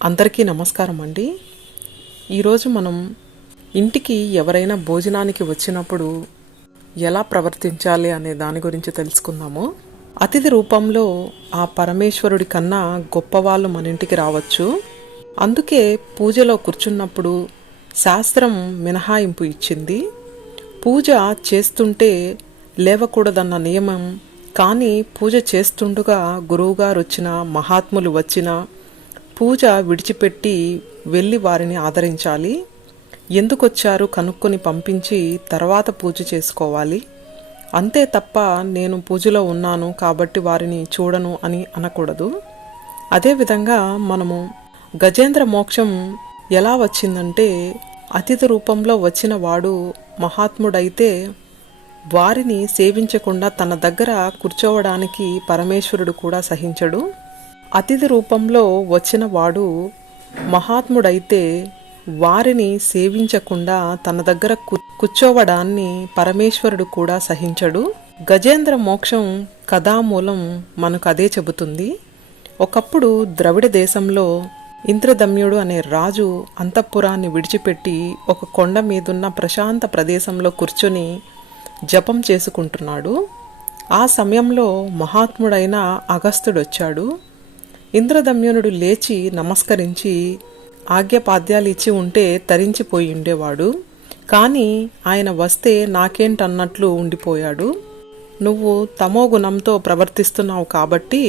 అందరికీ నమస్కారం అండి. ఈరోజు మనం ఇంటికి ఎవరైనా భోజనానికి వచ్చినప్పుడు ఎలా ప్రవర్తించాలి అనే దాని గురించి తెలుసుకుందాము. అతిథి రూపంలో ఆ పరమేశ్వరుడి కన్నా గొప్పవాళ్ళు మన ఇంటికి రావచ్చు. అందుకే పూజలో కూర్చున్నప్పుడు శాస్త్రం మినహాయింపు ఇచ్చింది. పూజ చేస్తుంటే లేవకూడదన్న నియమం, కానీ పూజ చేస్తుండగా గురువుగారు వచ్చినా మహాత్ములు వచ్చినా పూజ విడిచిపెట్టి వెళ్ళి వారిని ఆదరించాలి. ఎందుకొచ్చారు కనుక్కొని పంపించి తర్వాత పూజ చేసుకోవాలి. అంతే తప్ప నేను పూజలో ఉన్నాను కాబట్టి వారిని చూడను అని అనకూడదు. అదేవిధంగా మనము గజేంద్ర మోక్షం ఎలా వచ్చిందంటే, అతిథి రూపంలో వచ్చిన వాడు మహాత్ముడైతే వారిని సేవించకుండా తన దగ్గర కూర్చోవడానికి పరమేశ్వరుడు కూడా సహించడు. అతిథి రూపంలో వచ్చిన వాడు మహాత్ముడైతే వారిని సేవించకుండా తన దగ్గర కూర్చోవడాన్ని పరమేశ్వరుడు కూడా సహించడు. గజేంద్ర మోక్షం కథామూలం మనకు అదే చెబుతుంది. ఒకప్పుడు ద్రవిడ దేశంలో ఇంద్రదమ్యుడు అనే రాజు అంతఃపురాన్ని విడిచిపెట్టి ఒక కొండ మీదున్న ప్రశాంత ప్రదేశంలో కూర్చొని జపం చేసుకుంటున్నాడు. ఆ సమయంలో మహాత్ముడైన అగస్త్యుడొచ్చాడు. ఇంద్రదమ్యునుడు లేచి నమస్కరించి ఆజ్ఞపాద్యాలు ఇచ్చి ఉంటే తరించిపోయి ఉండేవాడు. కానీ ఆయన వస్తే నాకేంటన్నట్లు ఉండిపోయాడు. నువ్వు తమో గుణంతో ప్రవర్తిస్తున్నావు కాబట్టి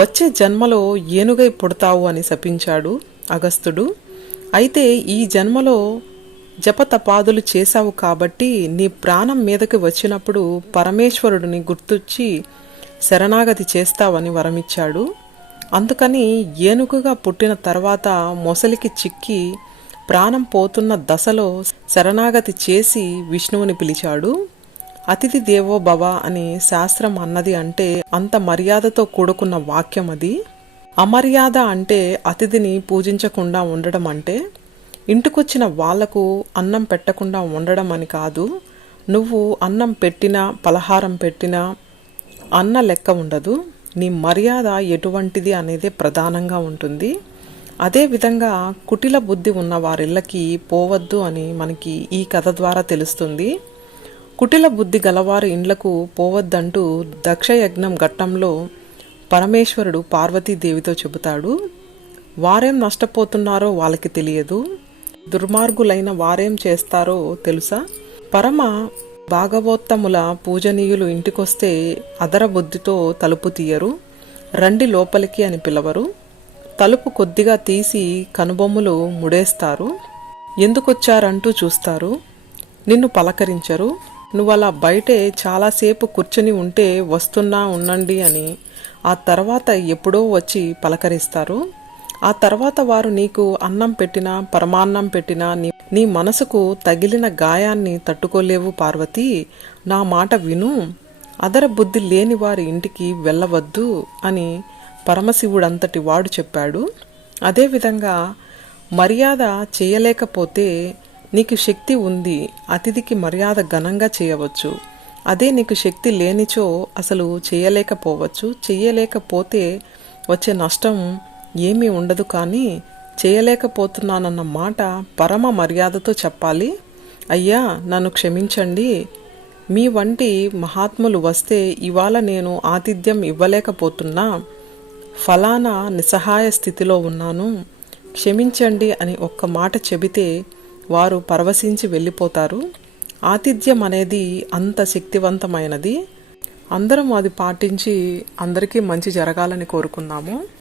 వచ్చే జన్మలో ఏనుగై పుడతావు అని శపించాడు అగస్త్యుడు. అయితే ఈ జన్మలో జపతపాదులు చేశావు కాబట్టి నీ ప్రాణం మీదకి వచ్చినప్పుడు పరమేశ్వరుడిని గుర్తొచ్చి శరణాగతి చేస్తావని వరమిచ్చాడు. అందుకని ఏనుగుగా పుట్టిన తర్వాత మొసలికి చిక్కి ప్రాణం పోతున్న దశలో శరణాగతి చేసి విష్ణువుని పిలిచాడు. అతిథి దేవో భవ అని శాస్త్రం అన్నది అంటే అంత మర్యాదతో కూడుకున్న వాక్యం అది. అమర్యాద అంటే అతిథిని పూజించకుండా ఉండడం అంటే ఇంటికొచ్చిన వాళ్లకు అన్నం పెట్టకుండా ఉండడం అని కాదు. నువ్వు అన్నం పెట్టినా పలహారం పెట్టినా అన్న లెక్క ఉండదు. నీ మర్యాద ఎటువంటిది అనేదే ప్రధానంగా ఉంటుంది. అదేవిధంగా కుటిల బుద్ధి ఉన్న వారిళ్ళకి పోవద్దు అని మనకి ఈ కథ ద్వారా తెలుస్తుంది. కుటిల బుద్ధి గలవారి ఇండ్లకు పోవద్దంటూ దక్షయజ్ఞం ఘట్టంలో పరమేశ్వరుడు పార్వతీదేవితో చెబుతాడు. వారేం నష్టపోతున్నారో వాళ్ళకి తెలియదు, దుర్మార్గులైన వారేం చేస్తారో తెలుసా. పరమ భాగవోత్తముల పూజనీయులు ఇంటికొస్తే అదర బుద్ధితో తలుపు తీయరు, రండి లోపలికి అని పిలవరు. తలుపు కొద్దిగా తీసి కనుబొమ్మలు ముడేస్తారు. ఎందుకొచ్చారంటూ చూస్తారు, నిన్ను పలకరించరు. నువ్వలా బయటే చాలాసేపు కూర్చుని ఉంటే వస్తున్నా ఉండండి అని ఆ తర్వాత ఎప్పుడో వచ్చి పలకరిస్తారు. ఆ తర్వాత వారు నీకు అన్నం పెట్టినా పరమాన్నం పెట్టినా నీ మనసుకు తగిలిన గాయాన్ని తట్టుకోలేవు పార్వతి, నా మాట విను. అదర బుద్ధి లేని వారి ఇంటికి వెళ్ళవద్దు అని పరమశివుడంతటి వాడు చెప్పాడు. అదేవిధంగా మర్యాద చేయలేకపోతే నీకు శక్తి ఉంది, అతిథికి మర్యాద ఘనంగా చేయవచ్చు. అదే నీకు శక్తి లేనిచో అసలు చేయలేకపోవచ్చు. చేయలేకపోతే వచ్చే నష్టం ఏమీ ఉండదు. కానీ చేయలేకపోతున్నానన్న మాట పరమ మర్యాదతో చెప్పాలి. అయ్యా నన్ను క్షమించండి, మీ వంటి మహాత్ములు వస్తే ఇవాళ నేను ఆతిథ్యం ఇవ్వలేకపోతున్నా, ఫలానా నిస్సహాయ స్థితిలో ఉన్నాను, క్షమించండి అని ఒక్క మాట చెబితే వారు పరవశించి వెళ్ళిపోతారు. ఆతిథ్యం అనేది అంత శక్తివంతమైనది. అందరం అది పాటించి అందరికీ మంచి జరగాలని కోరుకుందాము.